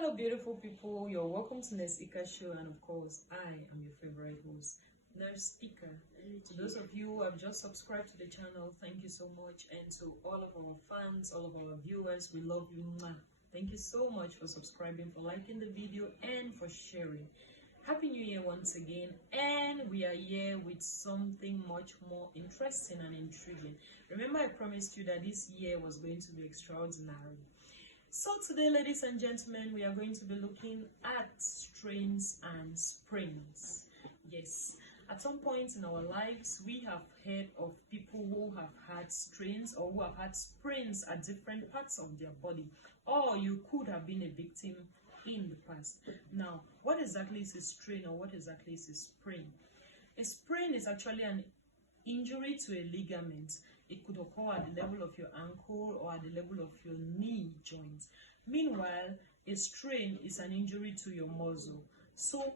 Hello beautiful people, you're welcome to R.I.C.E show, and of course I am your favorite host, Nurse Ika. To those of you who have just subscribed to the channel, thank you so much, and to all of our fans, all of our viewers, we love you. Thank you so much for subscribing, for liking the video, and for sharing. Happy New Year once again, and we are here with something much more interesting and intriguing. Remember, I promised you that this year was going to be extraordinary. So today, ladies and gentlemen, we are going to be looking at strains and sprains. Yes, at some point in our lives, we have heard of people who have had strains or who have had sprains at different parts of their body, or you could have been a victim in the past. Now, what exactly is a strain, or what exactly is a sprain? A sprain is actually an injury to a ligament. It could occur at the level of your ankle or at the level of your knee joint. Meanwhile, a strain is an injury to your muscle. So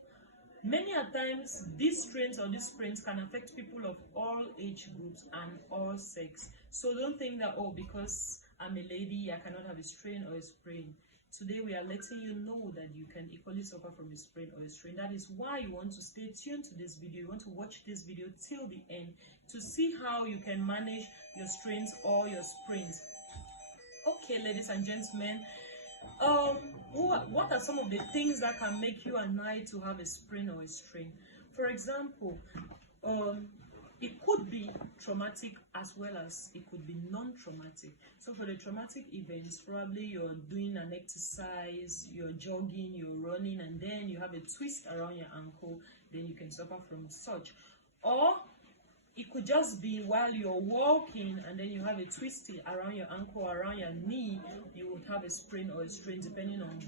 many a times these strains or these sprains can affect people of all age groups and all sex. So don't think that, oh, because I'm a lady, I cannot have a strain or a sprain. Today we are letting you know that you can equally suffer from a sprain or a strain. That is why you want to stay tuned to this video. You want to watch this video till the end to see how you can manage your strains or your sprains. Okay, ladies and gentlemen, what are some of the things that can make you and I to have a sprain or a strain? For example, it could be traumatic as well as it could be non-traumatic. So for the traumatic events, probably you're doing an exercise, you're jogging, you're running, and then you have a twist around your ankle, then you can suffer from such. Or it could just be while you're walking and then you have a twisting around your ankle, around your knee, you would have a sprain or a strain depending on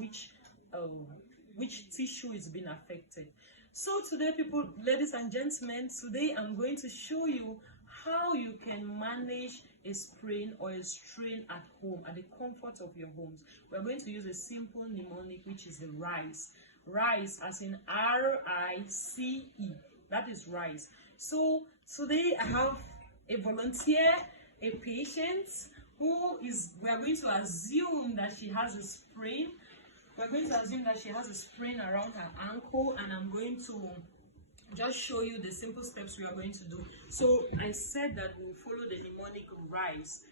which tissue is being affected. So today, people, ladies and gentlemen, today I'm going to show you how you can manage a sprain or a strain at home, at the comfort of your homes. We're going to use a simple mnemonic, which is the R.I.C.E. R.I.C.E as in R-I-C-E. That is R.I.C.E. So today I have a volunteer, a patient, we are going to assume that she has a sprain. We're going to assume that she has a sprain around her ankle, and I'm going to just show you the simple steps we are going to do. So I said that we'll follow the mnemonic R.I.C.E.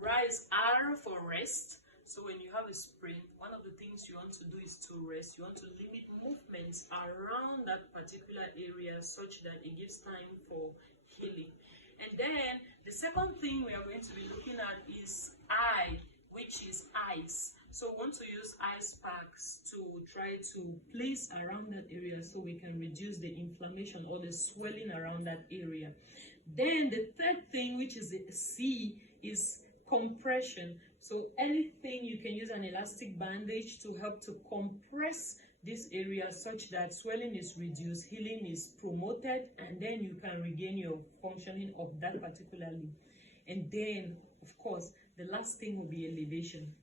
R.I.C.E, R for rest. So when you have a sprain, one of the things you want to do is to rest. You want to limit movements around that particular area such that it gives time for healing. And then the second thing we are going to be looking at is I, which is ice. So we want to use ice packs to try to place around that area so we can reduce the inflammation or the swelling around that area. Then the third thing, which is the C, is compression. So anything, you can use an elastic bandage to help to compress this area such that swelling is reduced, healing is promoted, and then you can regain your functioning of that particular limb. And then, of course, the last thing will be elevation.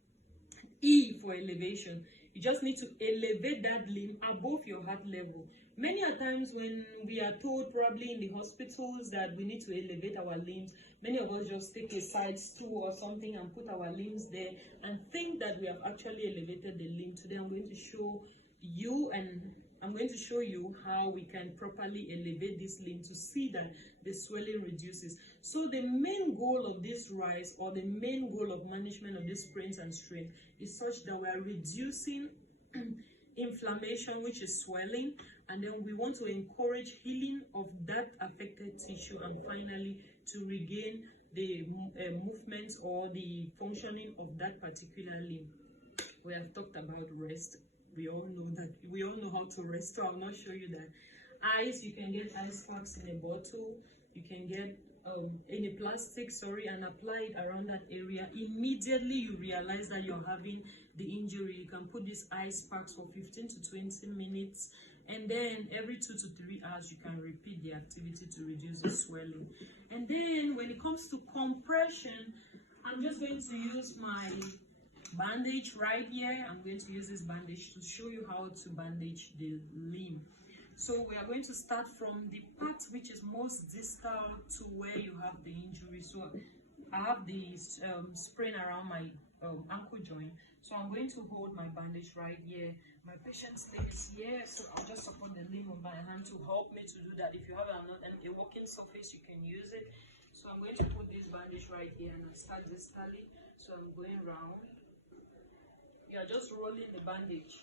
E for elevation. You just need to elevate that limb above your heart level. Many a times when we are told, probably in the hospitals, that we need to elevate our limbs, many of us just take a side stool or something and put our limbs there and think that we have actually elevated the limb. Today I'm going to show you, and I'm going to show you how we can properly elevate this limb to see that the swelling reduces. So the main goal of this R.I.C.E, or the main goal of management of these sprains and strains, is such that we are reducing inflammation, which is swelling, and then we want to encourage healing of that affected tissue, and finally to regain the movement or the functioning of that particular limb. We have talked about rest. We all know that. We all know how to rest, so I'll not show you that. Ice, you can get ice packs in a bottle. You can get in a plastic, and apply it around that area. Immediately you realize that you're having the injury, you can put these ice packs for 15 to 20 minutes, and then every 2 to 3 hours you can repeat the activity to reduce the swelling. And then when it comes to compression, I'm just going to use my bandage right here. I'm going to use this bandage to show you how to bandage the limb. So we are going to start from the part which is most distal to where you have the injury. So I have the sprain around my ankle joint. So I'm going to hold my bandage right here. My patient's leg is here, so I'll just support the limb of my hand to help me to do that. If you have a working surface, you can use it. So I'm going to put this bandage right here and I'll start distally. So I'm going round. You are just rolling the bandage.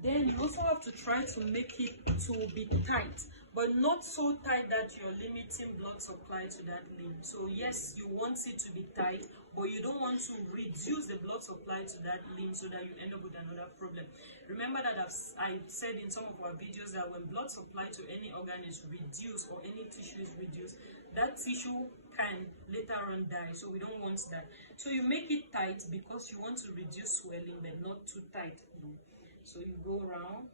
Then you also have to try to make it to be tight, but not so tight that you're limiting blood supply to that limb. So yes, you want it to be tight, but you don't want to reduce the blood supply to that limb so that you end up with another problem. Remember that I've said in some of our videos that when blood supply to any organ is reduced or any tissue is reduced, that tissue can later on die. So we don't want that. So you make it tight because you want to reduce swelling, but not too tight. So you go around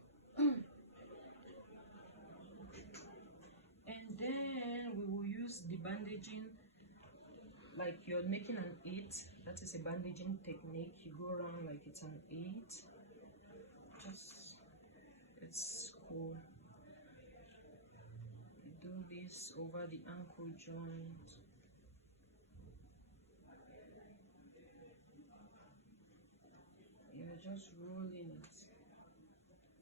and then we will use the bandaging like you're making an 8. That is a bandaging technique. You go around like it's an 8. It's cool. You do this over the ankle joint. You're just rolling it,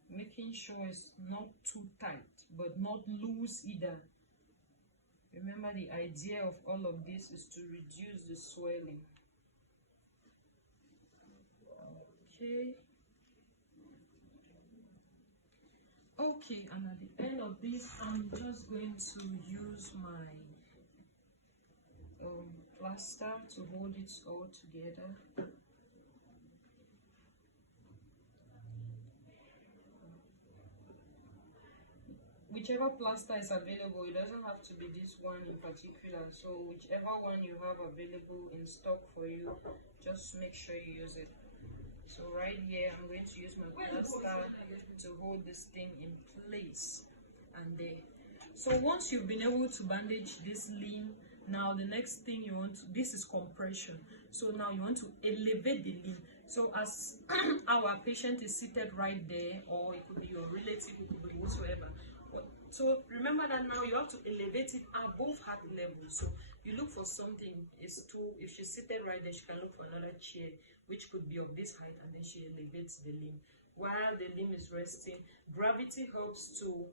making sure it's not too tight but not loose either. Remember, the idea of all of this is to reduce the swelling. Okay, and at the end of this, I'm just going to use my plaster to hold it all together. Whichever plaster is available, it doesn't have to be this one in particular. So whichever one you have available in stock for you, just make sure you use it. So right here, I'm going to use my plaster to hold this thing in place. And there. So once you've been able to bandage this limb, now the next thing you want to, this is compression. So now you want to elevate the limb. So as our patient is seated right there, or it could be your relative, it could be whatsoever. So remember that now you have to elevate it above heart level. So you look for something, if she's seated right there, she can look for another chair, which could be of this height, and then she elevates the limb. While the limb is resting, gravity helps to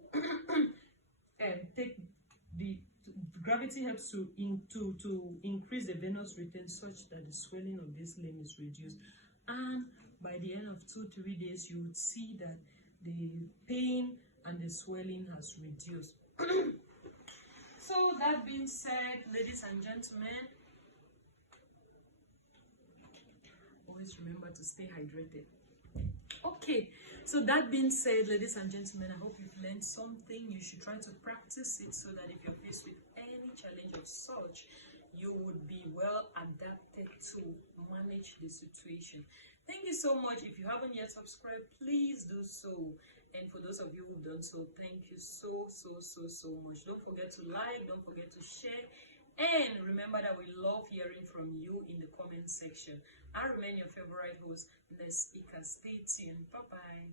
increase the venous return such that the swelling of this limb is reduced. And by the end of 2-3 days, you would see that the pain and the swelling has reduced. So that being said, ladies and gentlemen, always remember to stay hydrated. Okay, so that being said, ladies and gentlemen, I hope you've learned something. You should try to practice it so that if you're faced with any challenge of such, you would be well adapted to manage the situation. Thank you so much. If you haven't yet subscribed, please do so. And for those of you who've done so, thank you so much. Don't forget to like, don't forget to share, and remember that we love hearing from you in the comment section. I remain your favorite host, the speaker. Stay tuned. Bye bye.